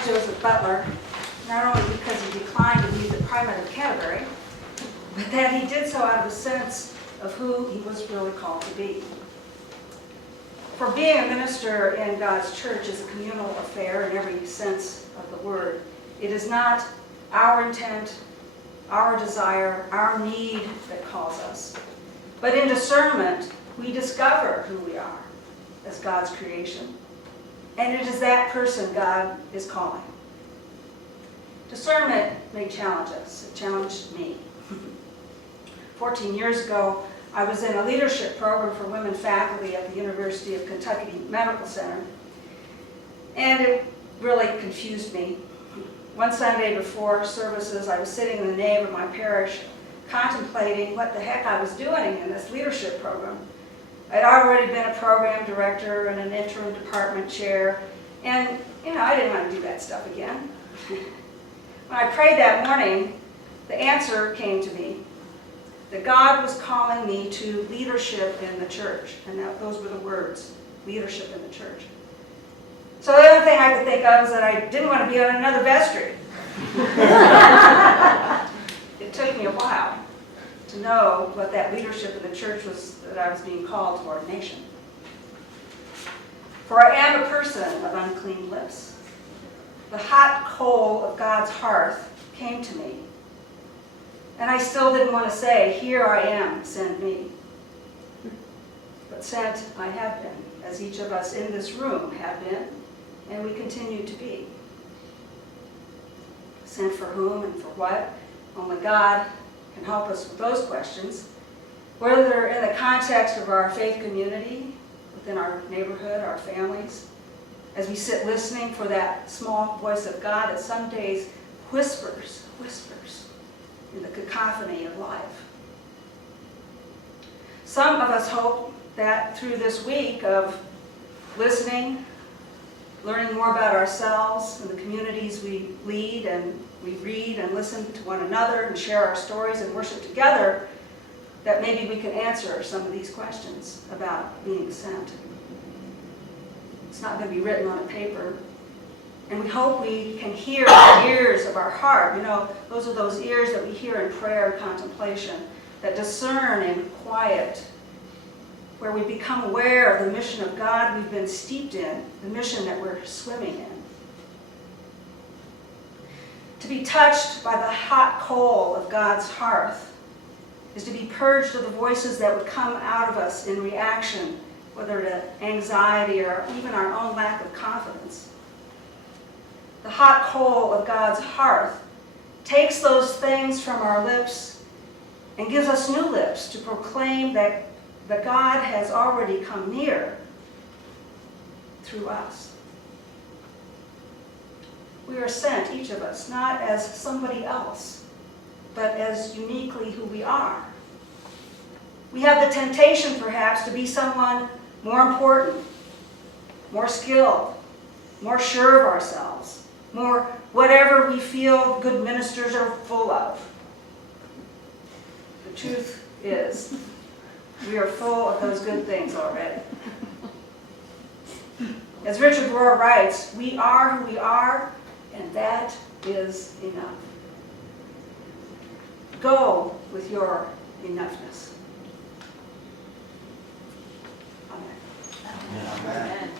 like Joseph Butler, not only because he declined to be the Primate of Canterbury, but that he did so out of a sense of who he was really called to be. For being a minister in God's church is a communal affair in every sense of the word. It is not our intent, our desire, our need that calls us. But in discernment, we discover who we are as God's creation. And it is that person God is calling. Discernment may challenge us. It challenged me. 14 years ago, I was in a leadership program for women faculty at the University of Kentucky Medical Center. And it really confused me. One Sunday before services, I was sitting in the nave of my parish contemplating what the heck I was doing in this leadership program. I'd already been a program director and an interim department chair, and I didn't want to do that stuff again. When I prayed that morning, the answer came to me that God was calling me to leadership in the church, and those were the words, leadership in the church. So the other thing I could think of is that I didn't want to be on another vestry. It took me a while to know what that leadership in the church was, that I was being called to ordination. For I am a person of unclean lips. The hot coal of God's hearth came to me. And I still didn't want to say, "Here I am, send me." But sent I have been, as each of us in this room have been, and we continue to be. Sent for whom and for what? Only God can help us with those questions, whether in the context of our faith community, within our neighborhood, our families, as we sit listening for that small voice of God that some days whispers in the cacophony of life. Some of us hope that through this week of listening, learning more about ourselves and the communities we lead, and we read and listen to one another and share our stories and worship together, that maybe we can answer some of these questions about being sent. It's not going to be written on a paper. And we hope we can hear the ears of our heart. Those are those ears that we hear in prayer and contemplation, that discern in quiet, where we become aware of the mission of God we've been steeped in, the mission that we're swimming in. To be touched by the hot coal of God's hearth is to be purged of the voices that would come out of us in reaction, whether to anxiety or even our own lack of confidence. The hot coal of God's hearth takes those things from our lips and gives us new lips to proclaim that God has already come near through us. We are sent, each of us, not as somebody else, but as uniquely who we are. We have the temptation, perhaps, to be someone more important, more skilled, more sure of ourselves, more whatever we feel good ministers are full of. The truth is, we are full of those good things already. As Richard Rohr writes, we are who we are, and that is enough. Go with your enoughness. Amen. Amen.